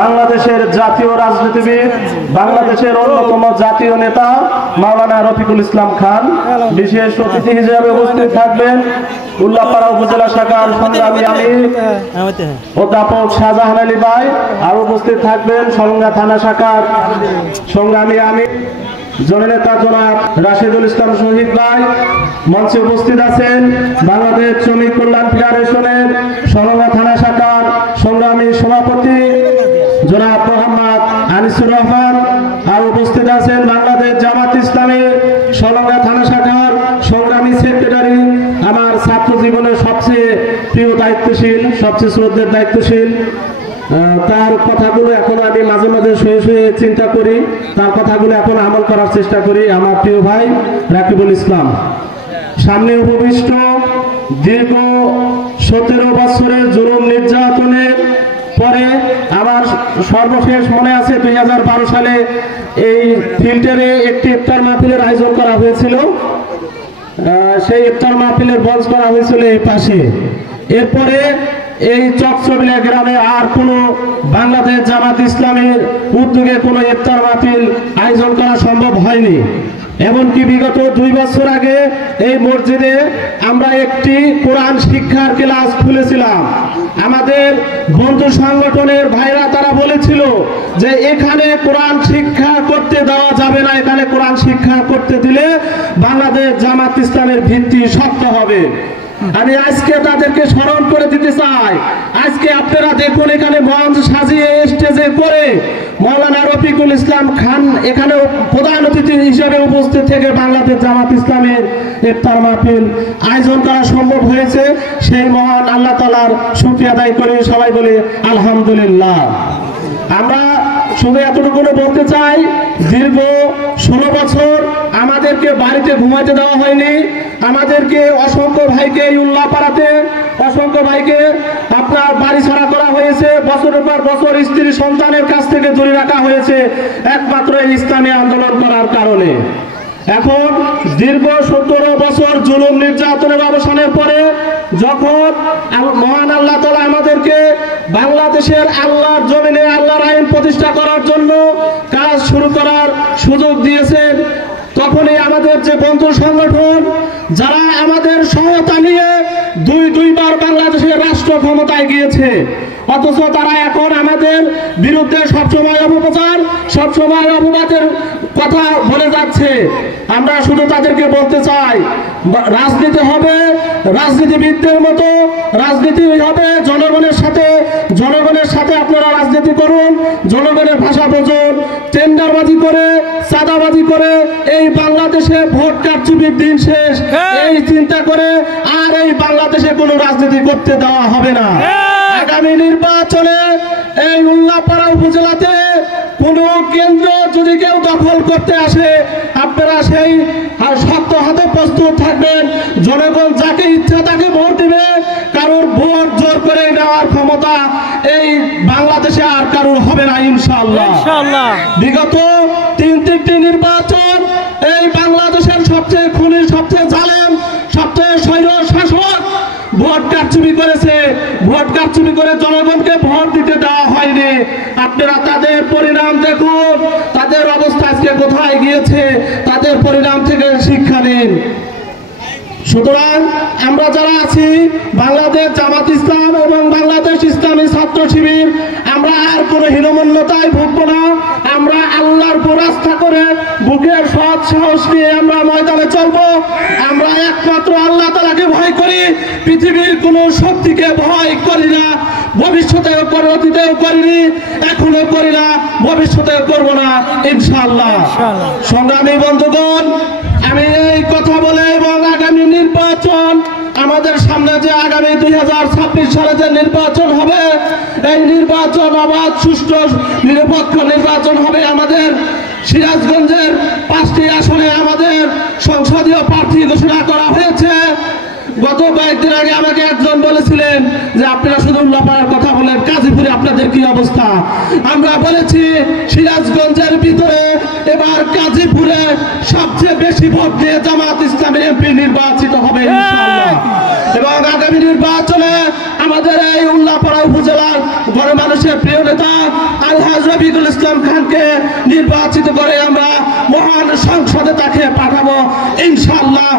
বাংলাদেশের জাতীয় রাজনীতিবিদ, বাংলাদেশের অন্যতম জাতীয় নেতা মাওলানা রফিকুল ইসলাম খান বিশেষ অতিথি হিসেবে উপস্থিত থাকবেন। উল্লাপাড়া উপজেলা শাখার সংগ্রামী আমির অধ্যাপক শাহজাহান আলী ভাই, আর উপস্থিত থাকবেন সংজ্ঞা থানা শাখার সংগ্রামী আমির জননেতা জনাব রাশিদুল ইসলাম শহীদ ভাই। মঞ্চে উপস্থিত আছেন বাংলাদেশ শ্রমিক কল্যাণ ফেডারেশনের সংজ্ঞা থানা শাখার সংগ্রামী সভাপতি জনাব মোহাম্মদ আনিসুর রহমান, আর উপস্থিত আছেন বাংলাদেশ জামাত ইসলামের সংজ্ঞা থানা শাখার সংগ্রামী সেক্রেটারি, আমার ছাত্র জীবনের সবচেয়ে প্রিয় দায়িত্বশীল, সবচেয়ে শ্রদ্ধের দায়িত্বশীল। তার কথাগুলো এখন আমি মাঝে মাঝে শুয়ে শুয়ে চিন্তা করি, তার কথাগুলো এখন আমল করার চেষ্টা করি। আমার প্রিয় ভাই রাকিবুল ইসলাম সামনে উপবিষ্ট দীর্ঘ 17 বছরের জুলুম নির্যাতনের পরে আমার সর্বশেষ মনে আছে 2012 সালে এই ফিল্টারে একটি ইফতার মাহফিলের আয়োজন করা হয়েছিল। সেই ইফতার মাহফিলের মঞ্চ করা হয়েছিল এই পাশে। এরপরে এই চকচবিলা গ্রামে আর কোনো বাংলাদেশ জামাত ইসলামের উদ্যোগে কোনো ইফতার মাহফিল আয়োজন করা সম্ভব হয়নি। এমনকি বিগত 2 বছর আগে এই মসজিদে আমরা একটি কোরআন শিক্ষার ক্লাস খুলেছিলাম। আমাদের বন্ধু সংগঠনের ভাইরা তারা বলেছিল যে এখানে কোরআন শিক্ষা করতে দেওয়া যাবে না, এখানে কোরআন শিক্ষা করতে দিলে বাংলাদেশ জামাত ইসলামের ভিত্তি শক্ত হবে। আমি আজকে তাদেরকে স্মরণ করে দিতে চাই। আজকে আপনারা দেখুন এখানে মঞ্চ সাজিয়ে স্টেজে করে মাওলানা রফিকুল ইসলাম খান এখানে প্রধান অতিথি হিসেবে উপস্থিত থেকে বাংলাদেশ জামাত ইসলামের ইফতার মাহফিল আয়োজন করা সম্ভব হয়েছে। সেই মহান আল্লাহ তাআলার শুকরিয়া আদায় করে সবাই বলে আলহামদুলিল্লাহ। আমরা শুধু এতটুকু বলতে চাই, দীর্ঘ 16 বছর আমাদেরকে বাড়িতে ঘুমাইতে দেওয়া হয়নি। আমাদেরকে অসংখ্য ভাইকে উল্লাপাড়াতে অসংখ্য ভাইকে আপনার বাড়ি ছাড়া করা হয়েছে, বছরের পর বছর স্ত্রী সন্তানের কাছ থেকে দূরে রাখা হয়েছে একমাত্র এই ইসলামী আন্দোলন করার কারণে। এখন দীর্ঘ 17 বছর জুলুম নির্যাতনের অবসানের পরে যখন মহান আল্লাহ তাআলা আমাদেরকে বাংলাদেশের আল্লাহর জমিনে আল্লাহর আইন প্রতিষ্ঠা করার জন্য কাজ শুরু করার সুযোগ দিয়েছেন, তখনই আমাদের যে বন্ধু সংগঠন যারা আমাদের সহায়তা নিয়ে দুইবার বাংলাদেশের রাষ্ট্র ক্ষমতায় গিয়েছে, অথচ তারা এখন আমাদের বিরুদ্ধে সবসময় অপপ্রচার, সবসময় অপবাদের কথা বলে যাচ্ছে। আমরা শুধু তাদেরকে বলতে চাই, রাজনীতি হবে রাজনীতিবিদদের মতো, রাজনীতি হবে জনগণের সাথে। জনগণের সাথে আপনারা রাজনীতি করুন, জনগণের ভাষা বুঝুন। টেন্ডারবাজি করে, চাঁদাবাজি করে এই বাংলাদেশে ভোট কারচুপির দিন শেষ, এই চিন্তা করে আর এই বাংলাদেশে কোনো রাজনীতি করতে দেওয়া হবে না। আগামী নির্বাচনে এই উল্লাপাড়া উপজেলাতে কোন কেন্দ্র যদি কেউ দখল করতে আসে, আপনারা সেই শক্ত হাতে প্রস্তুত থাকবেন। জনগণ যাকে ইচ্ছা তাকে ভোট দিবে, কারোর ভোট জোর করে নেওয়ার ক্ষমতা এই বাংলাদেশে আর কারোর হবে না ইনশাআল্লাহ। বিগত 3টি নির্বাচন এই বাংলাদেশের সবচেয়ে খুনি, সবচেয়ে জালেম, সবচেয়ে স্বৈর শাসক ভোট কারচুপি করেছে। ভোট কারচুপি করে জনগণকে ভোট দিতে দেওয়া হয়নি। আপনারা তাদের পরিণাম দেখুন, তাদের অবস্থা আজকে কোথায় গিয়েছে, তাদের পরিণাম থেকে শিক্ষা নিন। সুতরাং আমরা যারা আছি বাংলাদেশ জামাত ইসলাম এবং বাংলাদেশ ইসলামী ছাত্র শিবির, আমরা আর কোনো হীনমন্যতায় ভুগবো না। আমরা আল্লাহর উপর আস্থা করে বুকের সৎ সাহস নিয়ে আমরা ময়দানে চলবো। আমরা একমাত্র আল্লাহ তাআলাকে ভয় করি, পৃথিবীর কোনো শক্তিকে ভয় করি না। ভবিষ্যতেও করে, অতীতেও করিনি, এখনো করি না, ভবিষ্যতেও করবো না ইনশাআল্লাহ। সংগ্রামী বন্ধুগণ, আমি এই কথা বলে এবং আগামী নির্বাচন আমাদের সামনে যে আগামী 2026 সালে যে নির্বাচন হবে, এই নির্বাচন অবাধ, সুষ্ঠু, নিরপেক্ষ নির্বাচন হবে। আমাদের সিরাজগঞ্জের 5টি আসনে আমাদের সংসদীয় প্রার্থী ঘোষণা করা হয়েছে। গত কয়েকদিন আগে আমাকে একজন বলেছিলেন যে আপনারা শুধু উল্লাপাড়ার কথা বলেন, গাজীপুরে আপনাদের কি অবস্থা? আমরা বলেছি সিরাজগঞ্জের ভিতরে এবার গাজীপুরে সবচেয়ে বেশি ভোট দিয়ে জামাত ইসলামী এমপি নির্বাচিত হবে ইনশাআল্লাহ। এবং আগামী নির্বাচনে আমাদের এই উল্লাপাড়া উপজেলার বড় মানুষের প্রিয় নেতা আলহাজ রফিকুল ইসলাম খানকে নির্বাচিত করে আমরা মহান সংসদে তাকে পাঠাবো ইনশাআল্লাহ।